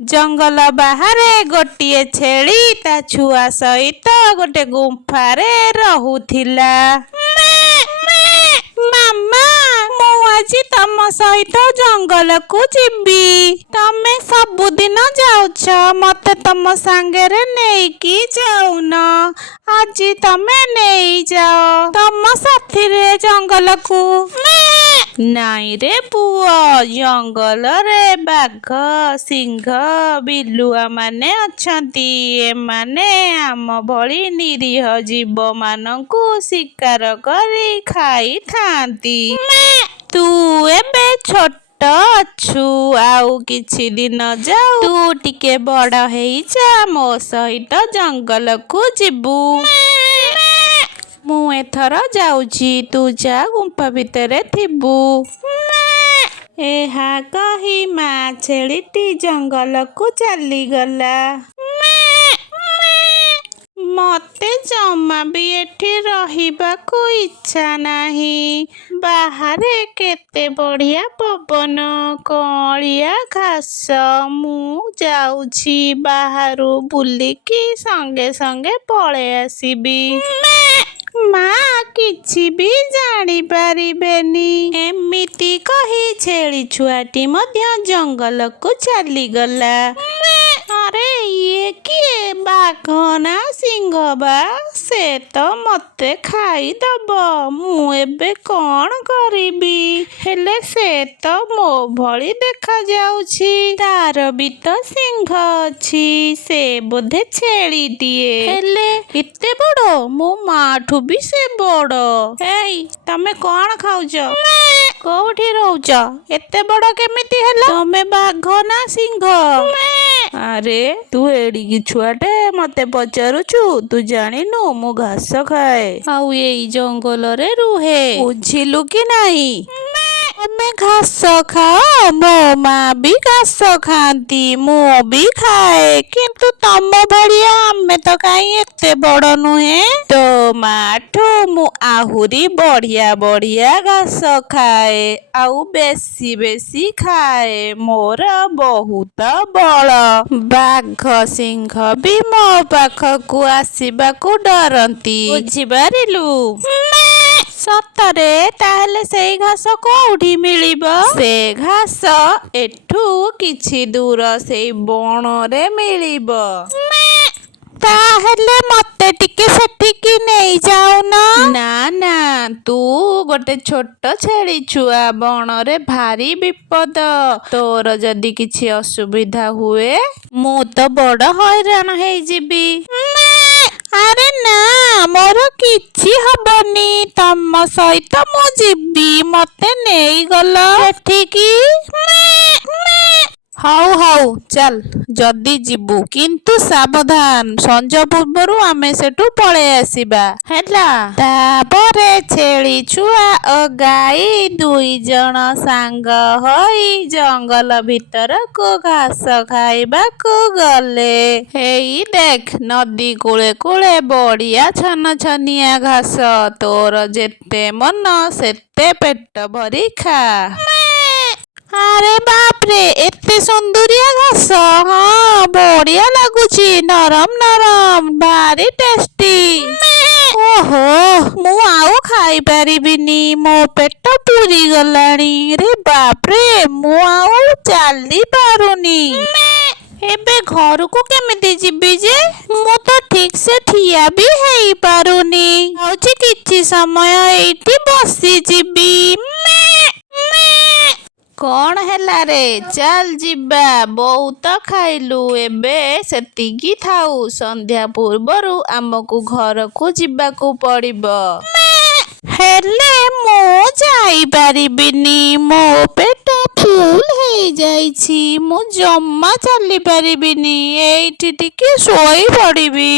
ଜଙ୍ଗଲ ବାହାରେ ଗୋଟିଏ ଛେଳି ତା ଛୁଆ ସହିତ ଗୋଟେ ଗୁମ୍ଫାରେ ରହୁଥିଲା। ମାମା, ମୁଁ ଆଜି ତମ ସହିତ ଜଙ୍ଗଲକୁ ଯିବି। ତମେ ସବୁଦିନ ଯାଉଛ, ମତେ ତମ ସାଙ୍ଗରେ ନେଇକି ଯାଉନ। ଆଜି ତମେ ନେଇଯାଅ ତମ ସାଥିରେ ଜଙ୍ଗଲକୁ। ନାଇଁ ରେ ପୁଅ, ଜଙ୍ଗଲରେ ବାଘ, ସିଂହ, ବିଲୁଆ ମାନେ ଅଛନ୍ତି। ଏମାନେ ଆମ ଭଳି ନିରୀହ ଜୀବମାନଙ୍କୁ ଶିକାର କରି ଖାଇଥାନ୍ତି। ତୁ ଏବେ ଛୋଟ ଅଛୁ, ଆଉ କିଛି ଦିନ ଯାଉ ତୁ ଟିକେ ବଡ଼ ହେଇଯା, ମୋ ସହିତ ଜଙ୍ଗଲକୁ ଯିବୁ। ମୁଁ ଏଥର ଯାଉଛି, ତୁ ଯା ଗୁମ୍ଫା ଭିତରେ ଥିବୁ। ଏହା କହି ମା ଛେଳିଟି ଜଙ୍ଗଲକୁ ଚାଲିଗଲା। ମତେ ଜମା ବି ଏଠି ରହିବାକୁ ଇଚ୍ଛା ନାହିଁ। ବାହାରେ କେତେ ବଢ଼ିଆ ପବନ, କଅଁଳିଆ ଘାସ। ମୁଁ ଯାଉଛି, ବାହାରୁ ବୁଲିକି ସଙ୍ଗେ ସଙ୍ଗେ ପଳେଇ ଆସିବି। ମା କିଛି ବି ଜାଣିପାରିବେନି। ଏମିତି କହି ଛେଳି ଛୁଆଟି ମଧ୍ୟ ଜଙ୍ଗଲକୁ ଚାଲିଗଲା। ଆରେ ଇଏ କିଏ? ବାଘ ନା ସିଂହ ବା? ସେ ତ ମତେ ଖାଇଦବ। ମୁଁ ଏବେ କଣ କରିବି? ହେଲେ ସେ ତ ମୋ ଭଳି ଦେଖାଯାଉଛି। ତାର ବି ତ ସିଂହ ଅଛି। ସେ ବୋଧେ ଛେଳିଟିଏ, ହେଲେ ଏତେ ବଡ଼? ମୋ ମାଠୁ ବି ସେ ବଡ଼। ଏଇ, ତମେ କଣ ଖାଉଛ? କୋଉଠି ରହୁଛ? ଏତେ ବଡ଼ କେମିତି ହେଲ? ତମେ ବାଘ ନା ସିଂହ? ଆରେ ତୁ ଏଡ଼ିକି ଛୁଆଟେ, ମତେ ପଚାରୁଛୁ? ତୁ ଜାଣିନୁ ମୁଁ ଘାସ ଖାଏ, ଆଉ ଏଇ ଜଙ୍ଗଲରେ ରୁହେ। ବୁଝିଲୁ କି ନାହିଁ? ତମେ ଘାସ ଖାଅ, ମୋ ମା ବି ଘାସ ଖାଆନ୍ତି, ମୁଁ ବି ଖାଏ। କିନ୍ତୁ ତମ ଭଳିଆ ଆମେ ତ କାହିଁ ଏତେ ବଡ଼ ନୁହେଁ। ତୋ ମାଠୁ ମୁଁ ଆହୁରି ବଢ଼ିଆ ବଢ଼ିଆ ଘାସ ଖାଏ, ଆଉ ବେଶୀ ବେଶୀ ଖାଏ। ମୋର ବହୁତ ବଳ। ବାଘ ସିଂହ ବି ମୋ ପାଖକୁ ଆସିବାକୁ ଡରନ୍ତି। ବୁଝିପାରିଲୁ? ସତରେ? ତାହେଲେ ସେଇ ଘାସ କୋଉଠି ମିଳିବ? ସେ ଘାସ ଏଠୁ କିଛି ଦୂର ସେଇ ବଣରେ ମିଳିବ। ତାହେଲେ ମତେ ଟିକେ ସେଠିକି ନେଇଯାଉନ। ନା ନା, ତୁ ଗୋଟେ ଛୋଟ ଛେଳି ଛୁଆ, ବଣରେ ଭାରି ବିପଦ। ତୋର ଯଦି କିଛି ଅସୁବିଧା ହୁଏ, ମୁଁ ତ ବଡ଼ ହଇରାଣ ହେଇଯିବି। ଆରେ ନା, ମୋର କିଛି ହବନି। ତମ ସହିତ ମୁଁ ଯିବି। ମତେ ନେଇଗଲ ସେଠିକି। ହଉ ହଉ, ଚାଲ ଯଦି ଯିବୁ, କିନ୍ତୁ ସାବଧାନ। ସଞ୍ଜ ପୂର୍ବରୁ ଆମେ ସେଠୁ ପଳେଇ ଆସିବା, ହେଲା? ତାପରେ ଛେଳି ଛୁଆ ଓ ଗାଈ ଦୁଇ ଜଣ ସାଙ୍ଗ ହୋଇ ଜଙ୍ଗଲ ଭିତରକୁ ଘାସ ଖାଇବାକୁ ଗଲେ। ହେଇ ଦେଖ, ନଦୀ କୂଳେ କୂଳେ ବଢ଼ିଆ ଛନଛନିଆ ଘାସ। ତୋର ଯେତେ ମନ ସେତେ ପେଟ ଭରି ଖା। ଆରେ ବାପରେ, ଏତେ ସୁନ୍ଦରିଆ ଘାସ! ହଁ, ବଢ଼ିଆ ଲାଗୁଛି, ନରମ ନରମ, ଭାରି ଟେଷ୍ଟି। ଓହୋ, ମୁଁ ଆଉ ଖାଇପାରିବିନି, ମୋ ପେଟ ପୁରି ଗଲାଣି। ରେ ବାପରେ, ମୁଁ ଆଉ ଚାଲି ପାରୁନି। ଏବେ ଘରକୁ କେମିତି ଯିବି ଯେ? ମୁଁ ତ ଠିକ ସେ ଠିଆ ବି ହେଇପାରୁନି। ଯାଉଛି, କିଛି ସମୟ ଏଇଠି ବସିଯିବି। କଣ ହେଲା ରେ? ଚାଲ ଯିବା। ବହୁତ ଖାଇଲୁ, ଏବେ ସେତିକି ଥାଉ। ସନ୍ଧ୍ୟା ପୂର୍ବରୁ ଆମକୁ ଘରକୁ ଯିବାକୁ ପଡ଼ିବ। ହେଲେ ମୁଁ ଯାଇପାରିବିନି, ମୋ ପେଟ ଫୁଲ ହେଇଯାଇଛି। ମୁଁ ଜମା ଚାଲିପାରିବିନି, ଏଇଠି ଟିକେ ଶୋଇ ପଡ଼ିବି।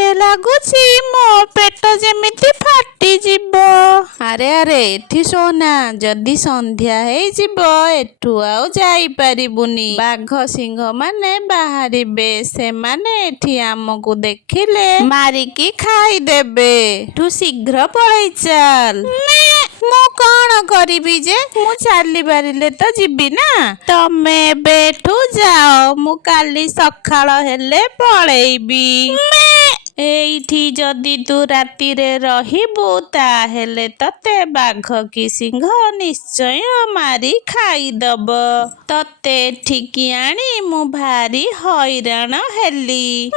ମତେ ଲାଗୁଛି ମୋ ପେଟ ଯେମିତି ଫାଟିଯିବ। ଆରେ ଏଠି ଶୋନା, ଯଦି ସନ୍ଧ୍ୟା ହେଇଯିବ ଏଠୁ ଆଉ ଯାଇପାରିବୁନି। ବାଘ ସିଂହ ମାନେ ବାହାରିବେ, ସେମାନେ ଏଠି ଆମକୁ ଦେଖିଲେ ମାରିକି ଖାଇଦେବେ। ତୁ ଶୀଘ୍ର ପଳେଇ ଚାଲ। ମୁଁ କଣ କରିବି ଯେ? ମୁଁ ଚାଲି ପାରିଲେ ତ ଯିବି ନା। ତମେ ଏବେ ଏଠୁ ଯାଅ, ମୁଁ କାଲି ସକାଳ ହେଲେ ପଳେଇବି। ଏଇଠି ଯଦି ତୁ ରାତିରେ ରହିବୁ ତାହେଲେ ତତେ ବାଘ କି ସିଂହ ନିଶ୍ଚୟ ମାରି ଖାଇଦବ। ତତେ ଏଠିକି ଆଣି ମୁଁ ଭାରି ହଇରାଣ ହେଲି।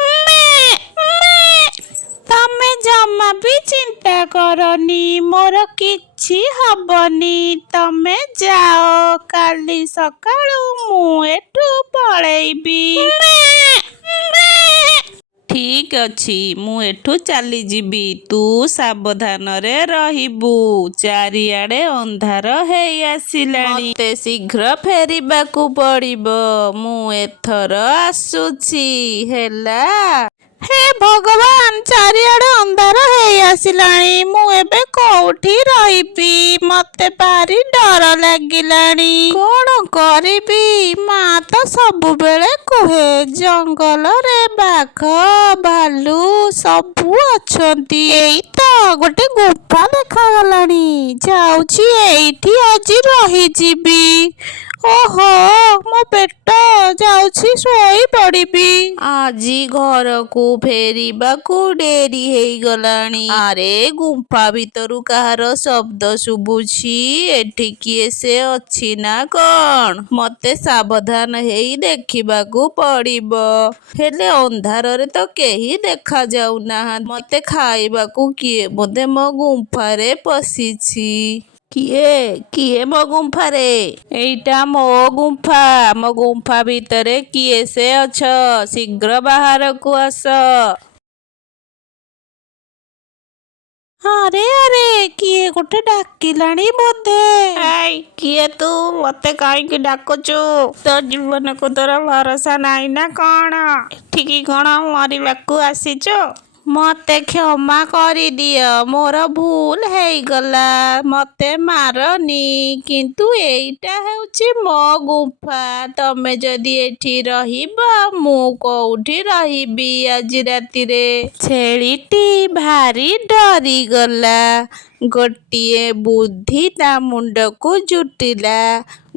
ତମେ ଜମା ବି ଚିନ୍ତା କରନି, ମୋର କିଛି ହବନି। ତମେ ଯାଅ, କାଲି ସକାଳୁ ମୁଁ ଏଠୁ ପଳେଇବି। ଠିକ୍ ଅଛି, ମୁଁ ଏଠୁ ଚାଲିଯିବି। ତୁ ସାବଧାନରେ ରହିବୁ। ଚାରିଆଡ଼େ ଅନ୍ଧାର ହେଇ ଆସିଲାଣି। ମତେ ଶୀଘ୍ର ଫେରିବାକୁ ପଡ଼ିବ। ମୁଁ ଏଥର ଆସୁଛି, ହେଲା? ହେ ଭଗବାନ, ଚାରିଆଡ଼େ ଅନ୍ଧାର ହେଇ ଆସିଲାଣି। ମୁଁ ଏବେ କୋଉଠି ରହିବି? ମତେ ଭାରି ଡର ଲାଗିଲାଣି। କଣ କରିବି? ମା ତ ସବୁବେଳେ କୁହେ ଜଙ୍ଗଲରେ ବାଘ ଭାଲୁ ସବୁ ଅଛନ୍ତି। ଏଇ ତ ଗୋଟେ ଗୁମ୍ଫା ଦେଖାଗଲାଣି, ଯାଉଛି ଏଇଠି ଆଜି ରହିଯିବି। ଓହୋ, ମୋ ପେଟ, ଯାଉଛି ଶୋଇ ପଡ଼ିବି। ଆଜି ଘରକୁ ଫେରିବାକୁ ଡେରି ହେଇଗଲାଣି। ଆରେ ଗୁମ୍ଫା ଭିତରୁ କାହାର ଶବ୍ଦ ଶୁଭୁଛି। ଏଠି କିଏ ସେ ଅଛି ନା କଣ? ମତେ ସାବଧାନ ହେଇ ଦେଖିବାକୁ ପଡ଼ିବ। ହେଲେ ଅନ୍ଧାରରେ ତ କେହି ଦେଖାଯାଉନାହାନ୍ତି। ମତେ ଖାଇବାକୁ କିଏ ବୋଧେ ମୋ ଗୁମ୍ଫାରେ ପଶିଛି। କିଏ ମୋ ଗୁମ୍ଫାରେ? ଏଇଟା ମୋ ଗୁମ୍ଫା। ମୋ ଗୁମ୍ଫା ଭିତରେ କିଏ ସେ ଅଛ? ଶୀଘ୍ର ବାହାରକୁ ଆସ। ଆରେ କିଏ ଗୋଟେ ଡାକିଲାଣି ବୋଧେ। ଏଇ କିଏ ତୁ? ମତେ କାହିଁକି ଡାକୁଛୁ? ତୋ ଜୀବନକୁ ତୋର ଭରସା ନାହିଁ ନା କଣ? ଏଠିକି କଣ ମରିବାକୁ ଆସିଛୁ? ମତେ କ୍ଷମା କରିଦିଅ, ମୋର ଭୁଲ ହେଇଗଲା। ମତେ ମାରନି, କିନ୍ତୁ ଏଇଟା ହେଉଛି ମୋ ଗୁମ୍ଫା। ତମେ ଯଦି ଏଠି ରହିବ, ମୁଁ କୋଉଠି ରହିବି ଆଜି ରାତିରେ? ଛେଳିଟି ଭାରି ଡରିଗଲା। ଗୋଟିଏ ବୁଦ୍ଧି ତା ମୁଣ୍ଡକୁ ଜୁଟିଲା।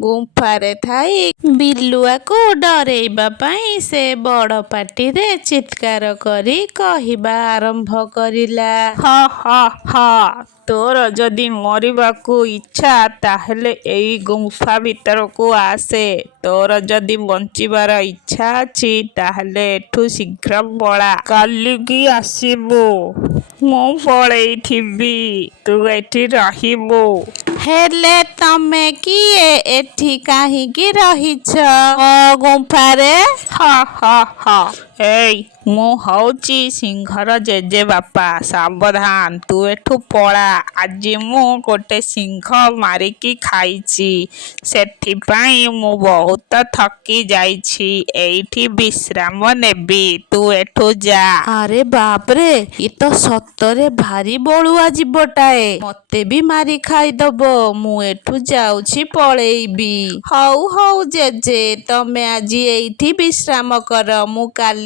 ଗୁମ୍ଫାରେ ଥାଇ ବିଲୁଆକୁ ଡରେଇବା ପାଇଁ ସେ ବଡ଼ ପାଟିରେ ଚିତ୍କାର କରି କହିବା ଆରମ୍ଭ କରିଲା। ତୋର ଯଦି ମରିବାକୁ ଇଚ୍ଛା ତାହେଲେ ଏଇ ଗୁମ୍ଫା ଭିତରକୁ ଆସେ। ତୋର ଯଦି ବଞ୍ଚିବାର ଇଚ୍ଛା ଅଛି ତାହେଲେ ଏଠୁ ଶୀଘ୍ର ପଳା। କାଲିକି ଆସିବୁ, ମୁଁ ପଳେଇଥିବି। ତୁ ଏଠି ରହିବୁ। ହେଲେ ତମେ କିଏ? ଏଠି କାହିଁକି ରହିଛ ମୋ ଗୁମ୍ଫାରେ? ଏଇ ମୁଁ ହଉଛି ସିଂହର ଜେଜେବାପା। ସାବଧାନ, ତୁ ଏଠୁ ପଳା। ଆଜି ମୁଁ ଗୋଟେ ସିଂହ ମାରିକି ଖାଇଛି, ସେଥିପାଇଁ ମୁଁ ବହୁତ ଥକି ଯାଇଛି। ଏଇଠି ବିଶ୍ରାମ ନେବି। ତୁ ଏଠୁ ଯା। ଆରେ ବାପରେ, ଏ ତ ସତରେ ଭାରି ବଳୁଆ ଜୀବଟାଏ। ମତେ ବି ମାରି ଖାଇଦବ। ମୁଁ ଏଠୁ ଯାଉଛି, ପଳେଇବି। ହଉ ଜେଜେ, ତମେ ଆଜି ଏଇଠି ବିଶ୍ରାମ କର, ମୁଁ କାଲିକି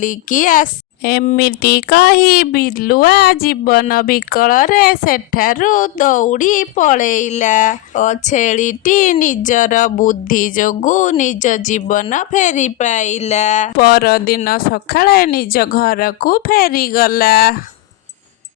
ଏମିତି କହି ବିଲୁଆ ଜୀବନ ବିକଳରେ ସେଠାରୁ ଦୌଡ଼ି ପଳେଇଲା ଓ ଛେଳିଟି ନିଜର ବୁଦ୍ଧି ଯୋଗୁ ନିଜ ଜୀବନ ଫେରି ପାଇଲା। ପରଦିନ ସକାଳେ ନିଜ ଘରକୁ ଫେରିଗଲା।